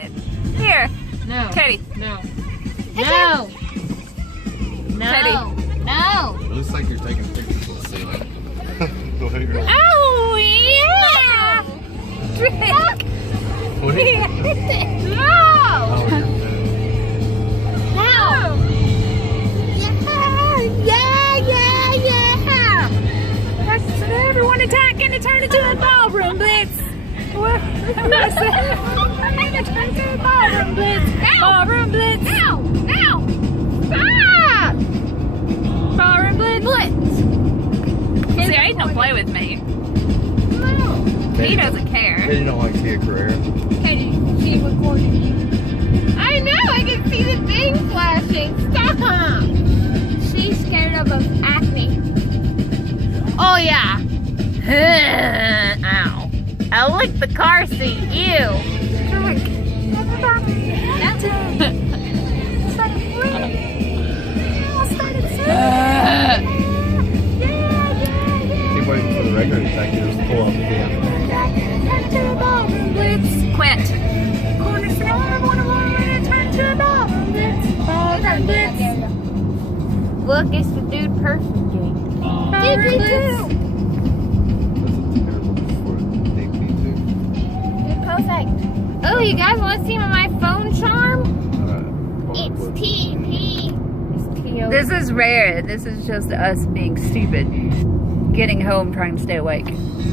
Here. No. Katie. No. No. No. Katie. No. It looks like you're taking pictures of the ceiling. The way you're like, Oh, yeah! Drink! wait. No! Oh, you're good. No! Yeah! That's everyone attacking to turn into a ballroom blitz. What? I said, I'm gonna turn into a ballroom blitz. Ballroom blitz. Now! Stop! Ballroom blitz. See, I don't play with me. No. He doesn't care. Katie don't like Tia Carrera. Katie, she recorded you. I know, I can see the thing flashing. Stop! She's scared of acne. Oh, yeah. Ow. I licked the car seat. Ew. Keep waiting for the regular detectives to pull up again. Quit. Corner store, turn to a ballroom blitz. Ballroom blitz. Look, it's the dude person game. Ballroom blitz. Perfect. Oh, you guys want to see my phone charm? It's TP. It's TO. This is rare. This is just us being stupid. Getting home, trying to stay awake.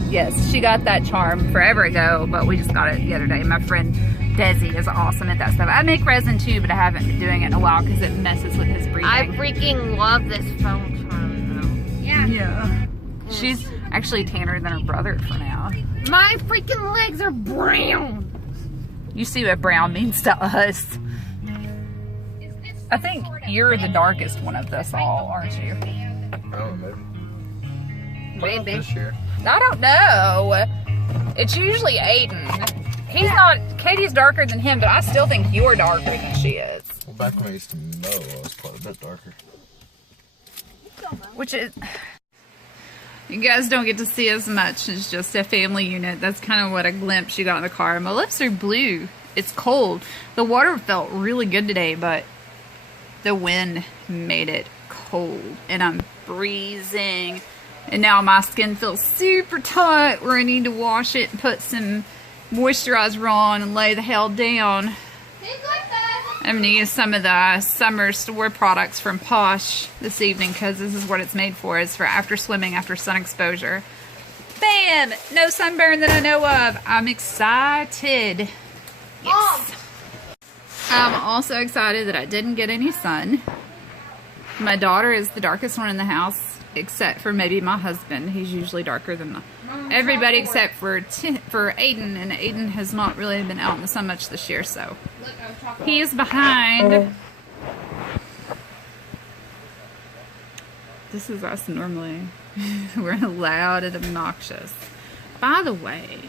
Yes, she got that charm forever ago, but we just got it the other day. My friend Desi is awesome at that stuff. I make resin too, but I haven't been doing it in a while because it messes with his breathing. I freaking love this phone charm though. Yeah. Yeah. She's actually tanner than her brother for now. My freaking legs are brown. You see what brown means to us. I think you're the darkest one of us all, aren't you? Oh, maybe. Maybe. This year. I don't know. It's usually Aiden. He's not, Katie's darker than him, but I still think you're darker than she is. Well, back when I used to mow, I was quite a bit darker. Which is, you guys don't get to see as much. It's just a family unit. That's kind of what a glimpse you got in the car. My lips are blue. It's cold. The water felt really good today, but the wind made it cold. And I'm freezing. And now my skin feels super tight where I need to wash it and put some moisturizer on and lay the hell down. I'm going to use some of the summer store products from Posh this evening because this is what it's made for. It's for after swimming, after sun exposure. Bam! No sunburn that I know of. I'm excited. Yes. I'm also excited that I didn't get any sun. My daughter is the darkest one in the house, except for maybe my husband. He's usually darker than everybody except for Aiden, and Aiden has not really been out in the sun much this year, so he is behind. This is us normally. We're loud and obnoxious. By the way,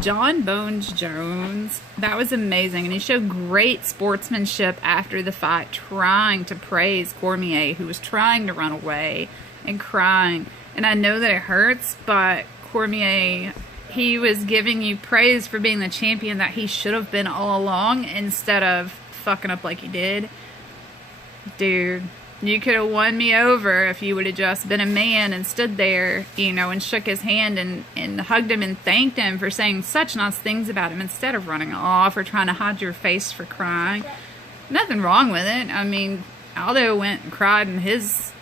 John Bones Jones, that was amazing, and he showed great sportsmanship after the fight, trying to praise Cormier, who was trying to run away and crying. And I know that it hurts, but Cormier, he was giving you praise for being the champion that he should have been all along instead of fucking up like he did. Dude, you could have won me over if you would have just been a man and stood there, you know, and shook his hand and hugged him and thanked him for saying such nice things about him instead of running off or trying to hide your face for crying. Nothing wrong with it. I mean, Aldo went and cried in his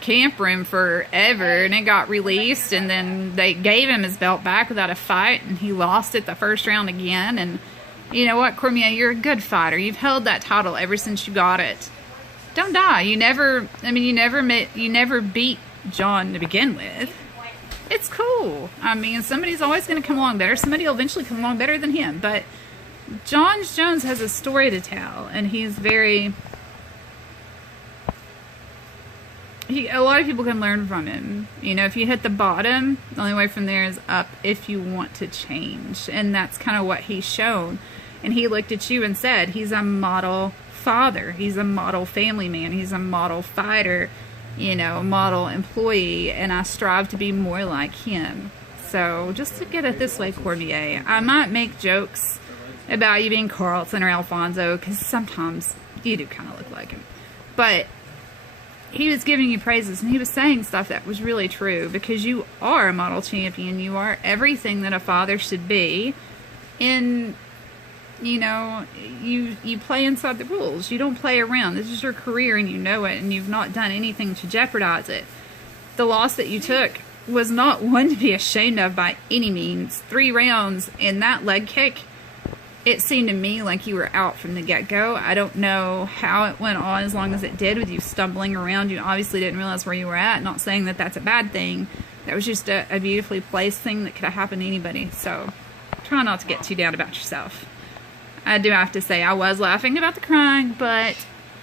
camp room forever, and it got released, and then they gave him his belt back without a fight, and he lost it the first round again. And you know what, Cormier, you're a good fighter. You've held that title ever since you got it. Don't die. You never beat John to begin with. It's cool. I mean, somebody's always going to come along better. Somebody will eventually come along better than him, but John Jones has a story to tell, and he's very... a lot of people can learn from him. You know, if you hit the bottom, the only way from there is up if you want to change. And that's kind of what he's shown. And he looked at you and said, he's a model father. He's a model family man. He's a model fighter, you know, a model employee. And I strive to be more like him. So just to get it this way, Cormier, I might make jokes about you being Carlton or Alfonso, because sometimes you do kind of look like him. But he was giving you praises, and he was saying stuff that was really true, because you are a model champion. You are everything that a father should be. And, you know, you play inside the rules. You don't play around. This is your career, and you know it, and you've not done anything to jeopardize it. The loss that you took was not one to be ashamed of by any means. 3 rounds and that leg kick, it seemed to me like you were out from the get-go. I don't know how it went on as long as it did with you stumbling around. You obviously didn't realize where you were at. Not saying that that's a bad thing. That was just a beautifully placed thing that could have happened to anybody. So try not to get too down about yourself. I do have to say I was laughing about the crying, but,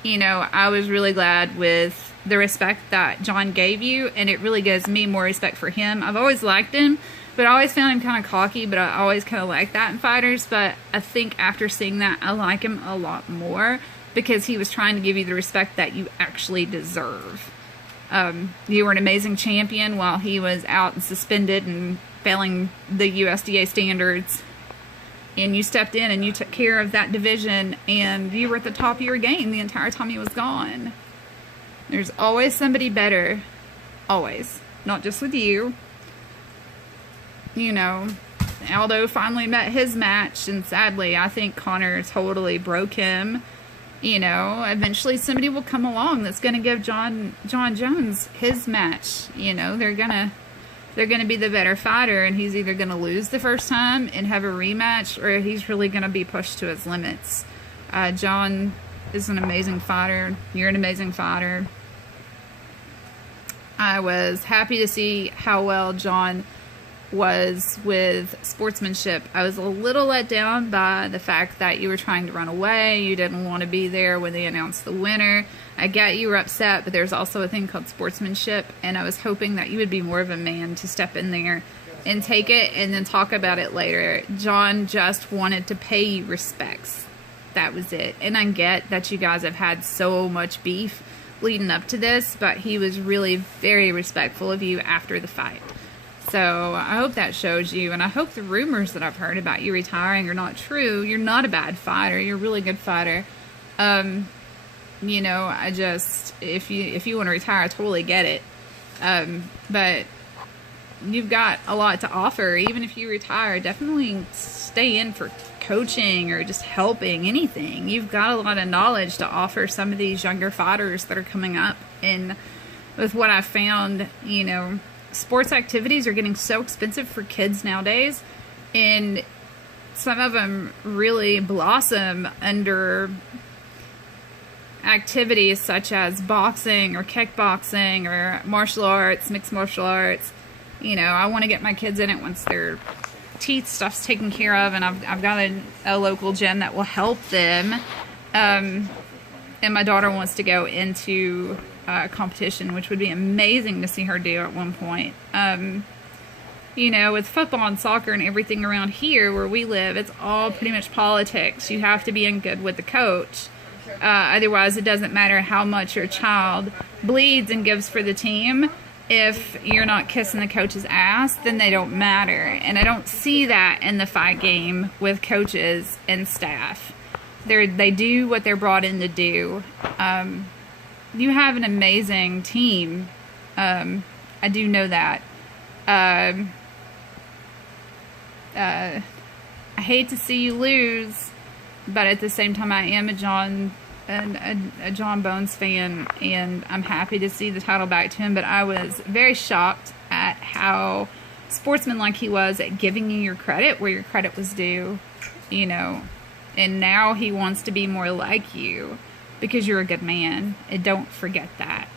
you know, I was really glad with the respect that John gave you, and it really gives me more respect for him. I've always liked him, but I always found him kind of cocky, but I always kind of like that in fighters. But I think after seeing that, I like him a lot more, because he was trying to give you the respect that you actually deserve. You were an amazing champion while he was out and suspended and failing the USDA standards. And you stepped in and you took care of that division, and you were at the top of your game the entire time he was gone. There's always somebody better. Always. Not just with you. You know, Aldo finally met his match, and sadly, I think Connor totally broke him. You know, eventually somebody will come along that's going to give John Jones his match. You know, they're gonna be the better fighter, and he's either going to lose the first time and have a rematch, or he's really going to be pushed to his limits. John is an amazing fighter. You're an amazing fighter. I was happy to see how well John was with sportsmanship. I was a little let down by the fact that you were trying to run away. You didn't want to be there when they announced the winner. I get you were upset, but there's also a thing called sportsmanship, and I was hoping that you would be more of a man to step in there and take it and then talk about it later. John just wanted to pay you respects. That was it. And I get that you guys have had so much beef leading up to this, but he was really very respectful of you after the fight. So I hope that shows you, and I hope the rumors that I've heard about you retiring are not true. You're not a bad fighter. You're a really good fighter. You know, I just, if you want to retire, I totally get it. But you've got a lot to offer. Even if you retire, definitely stay in for coaching or just helping, anything. You've got a lot of knowledge to offer some of these younger fighters that are coming up. And with what I found, you know, sports activities are getting so expensive for kids nowadays, and some of them really blossom under activities such as boxing or kickboxing or martial arts, mixed martial arts. You know, I want to get my kids in it once their teeth stuff's taken care of, and I've got a local gym that will help them. And my daughter wants to go into competition, which would be amazing to see her do at one point. You know, with football and soccer and everything around here where we live, it's all pretty much politics. You have to be in good with the coach. Otherwise, it doesn't matter how much your child bleeds and gives for the team. If you're not kissing the coach's ass, then they don't matter. And I don't see that in the fight game with coaches and staff. They do what they're brought in to do. You have an amazing team. I do know that. I hate to see you lose, but at the same time, I am a John Bones fan, and I'm happy to see the title back to him. But I was very shocked at how sportsmanlike he was at giving you your credit where your credit was due. You know, and now he wants to be more like you because you're a good man. And don't forget that.